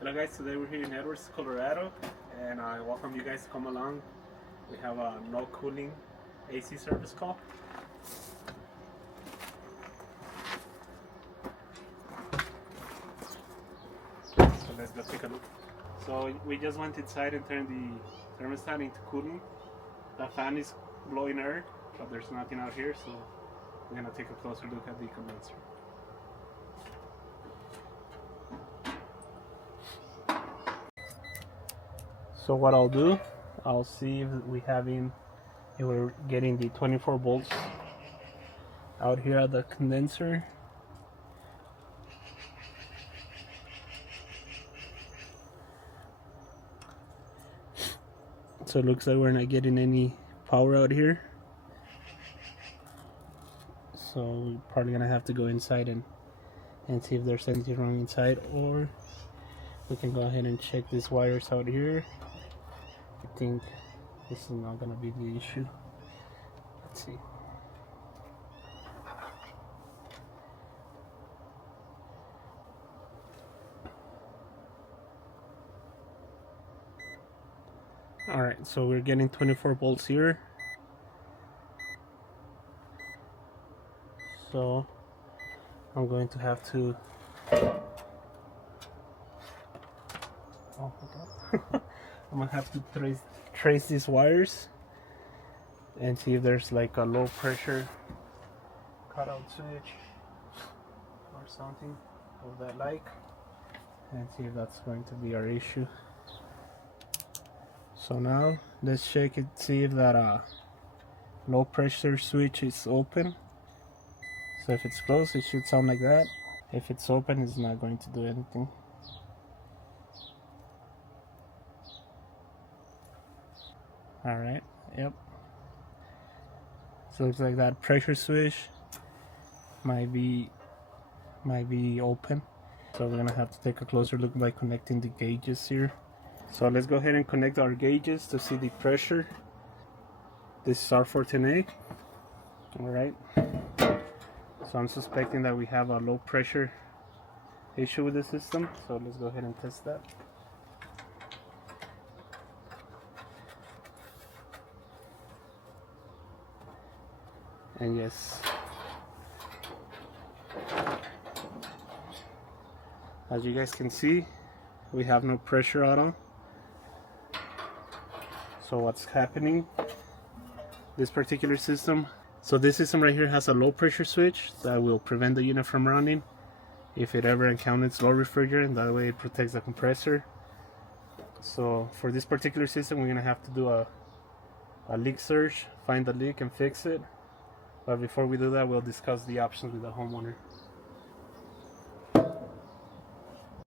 Hello guys, today we're here in Edwards, Colorado, and I welcome you guys to come along. We have a no cooling AC service call. So let's go take a look. So we just went inside and turned the thermostat into cooling. The fan is blowing air, but there's nothing out here, so we're gonna take a closer look at the condenser. So what I'll do, I'll see if we're getting the 24 volts out here at the condenser. So it looks like we're not getting any power out here. So we're probably gonna have to go inside and see if there's anything wrong inside, or we can go ahead and check these wires out here. I think this is not gonna be the issue. Let's see. Alright, so we're getting 24 volts here. So I'm going to have to oh my god. I'm gonna have to trace these wires and see if there's like a low pressure cutout switch or something of that like, and see if that's going to be our issue. So now let's check it, see if that low pressure switch is open. So if it's closed, it should sound like that. If it's open, it's not going to do anything. Alright, yep. So it looks like that pressure switch might be open. So we're gonna have to take a closer look by connecting the gauges here. So let's go ahead and connect our gauges to see the pressure. This is R14A. Alright. So I'm suspecting that we have a low pressure issue with the system. So let's go ahead and test that. And yes, as you guys can see, we have no pressure at all. So what's happening, this particular system, so this system right here has a low pressure switch that will prevent the unit from running if it ever encounters low refrigerant. That way it protects the compressor. So for this particular system, we're gonna have to do a leak search, find the leak and fix it. But before we do that, we'll discuss the options with the homeowner.